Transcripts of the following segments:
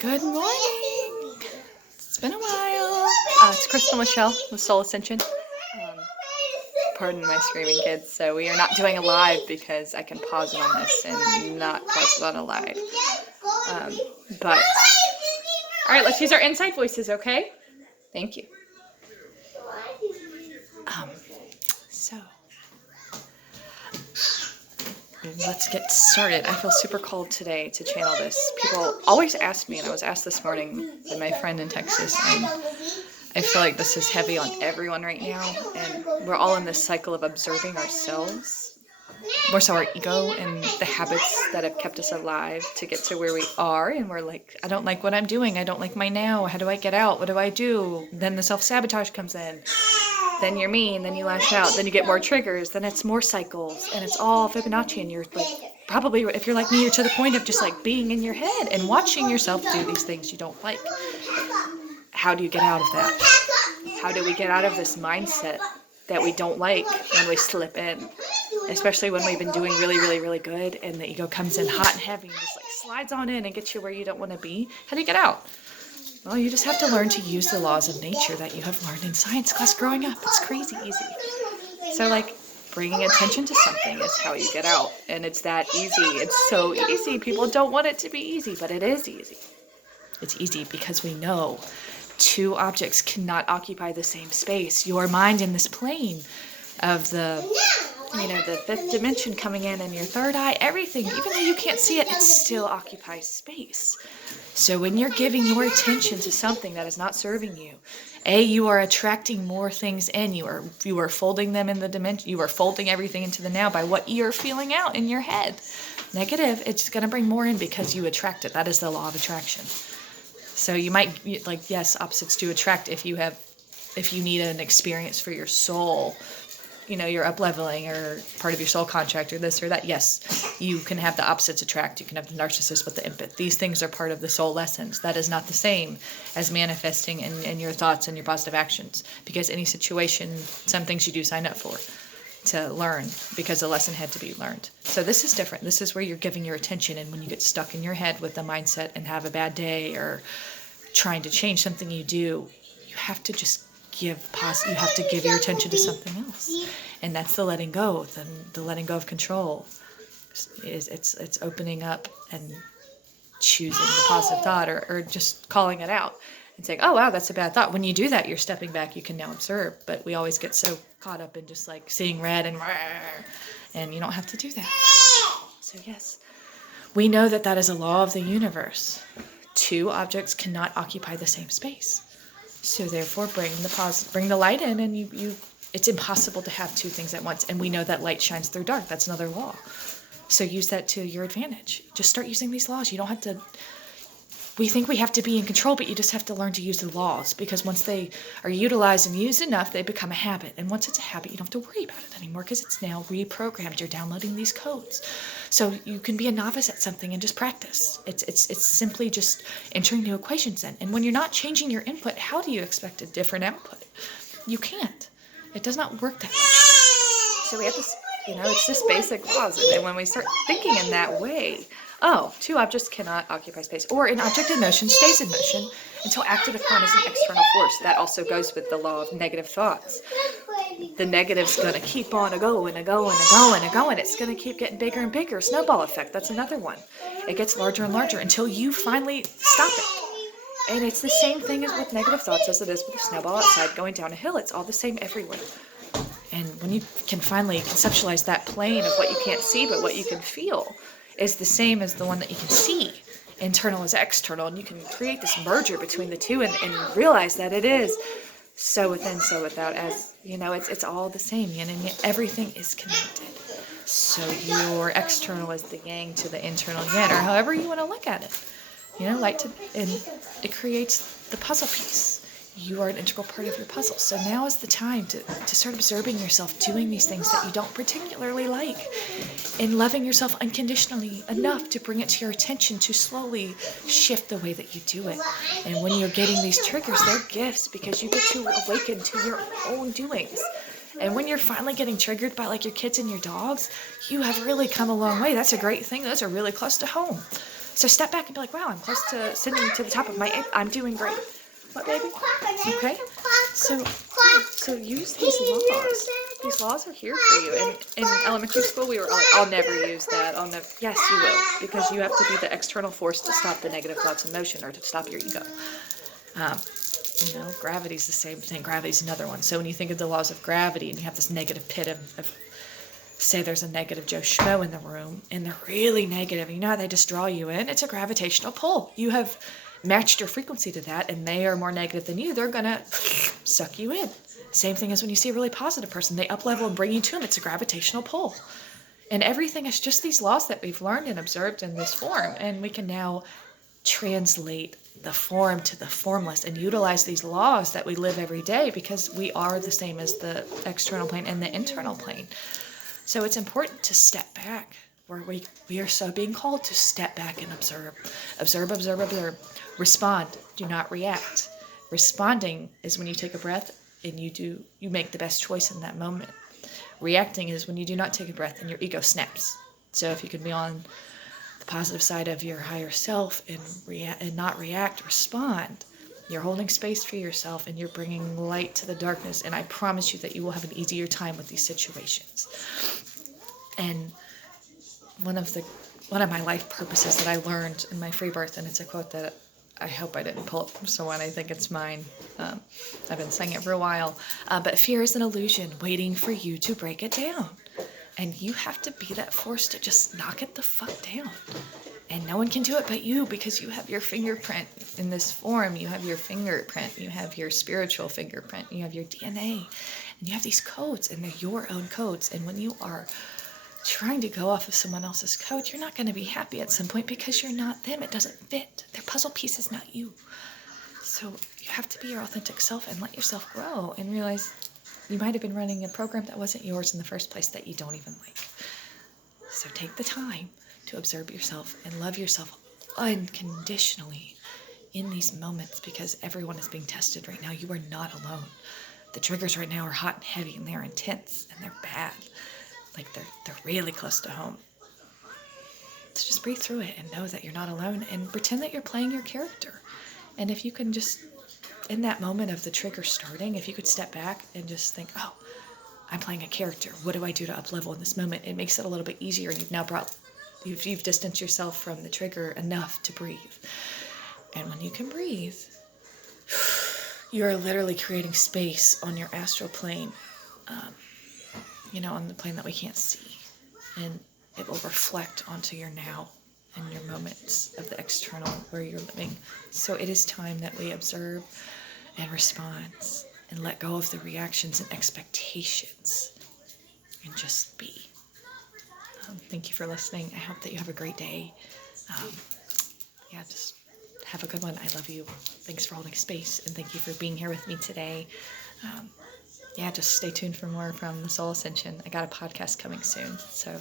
Good morning. It's been a while. It's Crystal Michelle with Soul Ascension. Um, Pardon my screaming kids. So we are not doing a live because I can pause it on this and not pause it on a live. But all right, let's use our inside voices, okay? Thank you. So let's get started. I feel super called today to channel this. People always ask me, and I was asked this morning by my friend in Texas, and I feel like this is heavy on everyone right now, and we're all in this cycle of observing ourselves, more so our ego and the habits that have kept us alive to get to where we are, and we're like, I don't like what I'm doing, I don't like my now, how do I get out, what do I do? Then the self-sabotage comes in. Then you're mean, then you lash out, then you get more triggers, then it's more cycles, and it's all Fibonacci, and you're like, probably, if you're like me, you're to the point of just like being in your head and watching yourself do these things you don't like. How do you get out of that? How do we get out of this mindset that we don't like when we slip in? Especially when we've been doing really, really, really good, and the ego comes in hot and heavy and just like slides on in and gets you where you don't want to be. How do you get out? Well, you just have to learn to use the laws of nature that you have learned in science class growing up. It's crazy easy. So like bringing attention to something is how you get out. And it's that easy. It's so easy. People don't want it to be easy, but it is easy. It's easy because we know two objects cannot occupy the same space. Your mind in this plane of the fifth dimension coming in and your third eye, everything, even though you can't see it, it still occupies space. So when you're giving your attention to something that is not serving you, you are attracting more things in. You are folding them in the dimension. You are folding everything into the now by what you're feeling out in your head. Negative, it's going to bring more in because you attract it. That is the law of attraction. So you might, like, yes, opposites do attract if you need an experience for your soul, you're up-leveling or part of your soul contract or this or that. Yes, you can have the opposites attract. You can have the narcissist with the empath. These things are part of the soul lessons. That is not the same as manifesting in your thoughts and your positive actions, because any situation, some things you do sign up for to learn because the lesson had to be learned. So this is different. This is where you're giving your attention, and when you get stuck in your head with the mindset and have a bad day or trying to change something you do, you have to just you have to give your attention to something else. And that's the letting go. The letting go of control is it's opening up and choosing the positive thought or just calling it out and saying, oh wow, that's a bad thought. When you do that, you're stepping back. You can now observe. But we always get so caught up in just like seeing red and you don't have to do that. So yes, we know that is a law of the universe. Two objects cannot occupy the same space. So therefore, bring the light in, and you. It's impossible to have two things at once. And we know that light shines through dark. That's another law. So use that to your advantage. Just start using these laws. You don't have to. We think we have to be in control, but you just have to learn to use the laws, because once they are utilized and used enough, they become a habit. And once it's a habit, you don't have to worry about it anymore because it's now reprogrammed. You're downloading these codes. So you can be a novice at something and just practice. It's simply just entering new equations in. And when you're not changing your input, how do you expect a different output? You can't. It does not work that way. So we have to, it's just basic laws. And when we start thinking in that way, two objects cannot occupy space. Or an object in motion stays in motion until acted upon as an external force. That also goes with the law of negative thoughts. The negative's going to keep on going and going and going and going. It's going to keep getting bigger and bigger. Snowball effect, that's another one. It gets larger and larger until you finally stop it. And it's the same thing as with negative thoughts as it is with a snowball outside going down a hill. It's all the same everywhere. And when you can finally conceptualize that plane of what you can't see but what you can feel is the same as the one that you can see. Internal is external, and you can create this merger between the two and realize that it is so within, so without, as it's all the same, and everything is connected. So your external is the yang to the internal yin, or however you want to look at it. And it creates the puzzle piece. You are an integral part of your puzzle. So now is the time to start observing yourself doing these things that you don't particularly like, and loving yourself unconditionally enough to bring it to your attention to slowly shift the way that you do it. And when you're getting these triggers, they're gifts, because you get to awaken to your own doings. And when you're finally getting triggered by like your kids and your dogs, you have really come a long way. That's a great thing. Those are really close to home. So step back and be like, wow, I'm close to sitting to the top of my, I'm doing great. What, baby? Okay. So use these laws. These laws are here for you. And in elementary school, we were like, I'll never use that. I'll never. Yes, you will, because you have to be the external force to stop the negative thoughts and motion, or to stop your ego. Gravity's the same thing. Gravity's another one. So when you think of the laws of gravity, and you have this negative pit of say there's a negative Joe Schmo in the room, and they're really negative, you know how they just draw you in? It's a gravitational pull. You have matched your frequency to that, and they are more negative than you. They're gonna suck you in. Same thing as when you see a really positive person, they up level and bring you to them. It's a gravitational pull. And everything is just these laws that we've learned and observed in this form, and we can now translate the form to the formless and utilize these laws that we live every day, because we are the same as the external plane and the internal plane. So it's important to step back, where we are so being called to step back and observe. Observe, observe, observe. Respond. Do not react. Responding is when you take a breath and you make the best choice in that moment. Reacting is when you do not take a breath and your ego snaps. So if you can be on the positive side of your higher self and not react, respond. You're holding space for yourself, and you're bringing light to the darkness. And I promise you that you will have an easier time with these situations. And one of my life purposes that I learned in my free birth, and it's a quote that I hope I didn't pull it from someone. I think it's mine. I've been saying it for a while. But fear is an illusion waiting for you to break it down. And you have to be that force to just knock it the fuck down. And no one can do it but you, because you have your fingerprint in this form. You have your fingerprint. You have your spiritual fingerprint. You have your DNA. And you have these codes, and they're your own codes. And when you are trying to go off of someone else's code, you're not going to be happy at some point, because you're not them. It doesn't fit. They're puzzle pieces, not you. So you have to be your authentic self and let yourself grow and realize you might have been running a program that wasn't yours in the first place, that you don't even like. So take the time to observe yourself and love yourself unconditionally in these moments, because everyone is being tested right now. You are not alone. The triggers right now are hot and heavy, and they're intense, and they're bad. Like they're really close to home. So just breathe through it and know that you're not alone, and pretend that you're playing your character. And if you can just, in that moment of the trigger starting, if you could step back and just think, oh, I'm playing a character. What do I do to up level in this moment? It makes it a little bit easier, and you've distanced yourself from the trigger enough to breathe. And when you can breathe, you're literally creating space on your astral plane, on the plane that we can't see. And it will reflect onto your now and your moments of the external where you're living. So it is time that we observe and respond and let go of the reactions and expectations and just be. Thank you for listening. I hope that you have a great day. Just have a good one. I love you. Thanks for holding space, and thank you for being here with me today. Just stay tuned for more from the Soul Ascension. I got a podcast coming soon. So,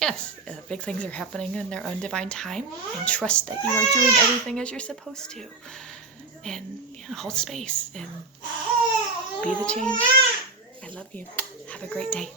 yes, big things are happening in their own divine time, and trust that you are doing everything as you're supposed to. And hold space and be the change. I love you. Have a great day.